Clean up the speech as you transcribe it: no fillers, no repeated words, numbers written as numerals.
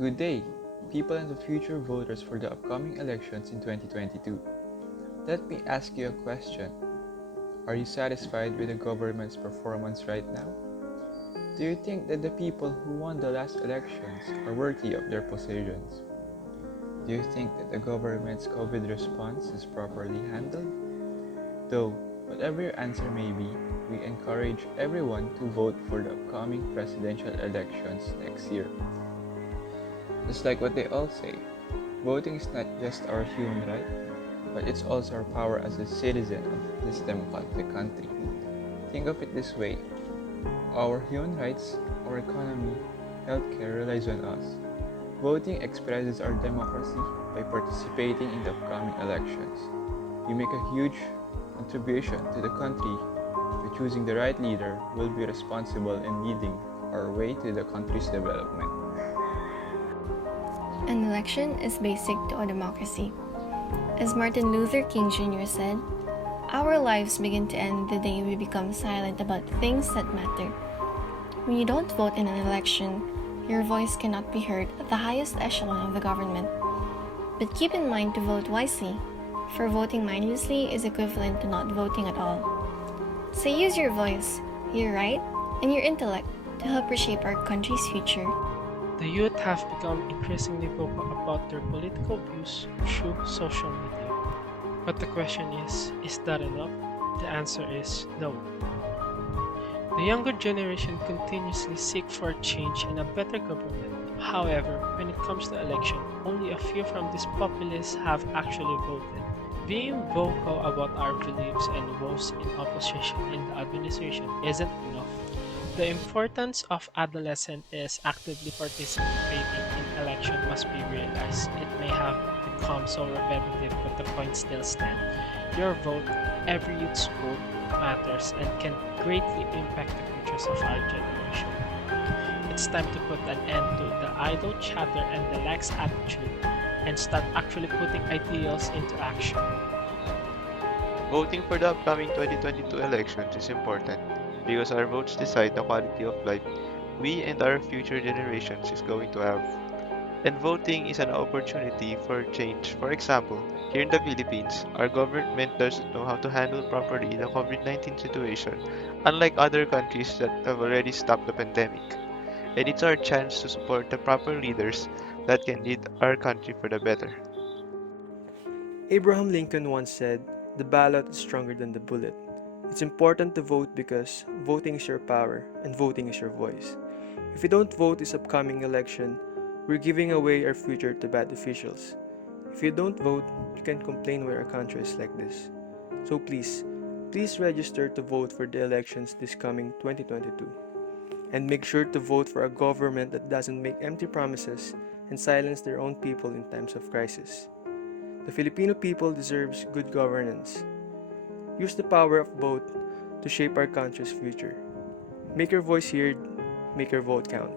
Good day, people and the future voters for the upcoming elections in 2022. Let me ask you a question. Are you satisfied with the government's performance right now? Do you think that the people who won the last elections are worthy of their positions? Do you think that the government's COVID response is properly handled? Though, whatever your answer may be, we encourage everyone to vote for the upcoming presidential elections next year. Just like what they all say, voting is not just our human right, but it's also our power as a citizen of this democratic country. Think of it this way: our human rights, our economy, healthcare relies on us. Voting expresses our democracy by participating in the upcoming elections. We make a huge contribution to the country by choosing the right leader who will be responsible in leading our way to the country's development. An election is basic to a democracy. As Martin Luther King Jr. said, our lives begin to end the day we become silent about things that matter. When you don't vote in an election, your voice cannot be heard at the highest echelon of the government. But keep in mind to vote wisely, for voting mindlessly is equivalent to not voting at all. So use your voice, your right, and your intellect to help reshape our country's future. The youth have become increasingly vocal about their political views through social media. But the question is that enough? The answer is no. The younger generation continuously seek for change and a better government. However, when it comes to election, only a few from these populists have actually voted. Being vocal about our beliefs and woes in opposition in the administration isn't enough. The importance of adolescent is actively participating in election must be realized. It may have become so repetitive, but the point still stands. Your vote, every youth's vote, matters and can greatly impact the futures of our generation. It's time to put an end to the idle chatter and the lax attitude and start actually putting ideals into action. Voting for the upcoming 2022 elections is important because our votes decide the quality of life we and our future generations is going to have. And voting is an opportunity for change. For example, here in the Philippines, our government doesn't know how to handle properly the COVID-19 situation, unlike other countries that have already stopped the pandemic. And it's our chance to support the proper leaders that can lead our country for the better. Abraham Lincoln once said, "The ballot is stronger than the bullet." It's important to vote because voting is your power and voting is your voice. If we don't vote this upcoming election, we're giving away our future to bad officials. If you don't vote, you can complain why our country is like this. So please register to vote for the elections this coming 2022. And make sure to vote for a government that doesn't make empty promises and silence their own people in times of crisis. The Filipino people deserves good governance. Use the power of vote to shape our country's future. Make your voice heard, make your vote count.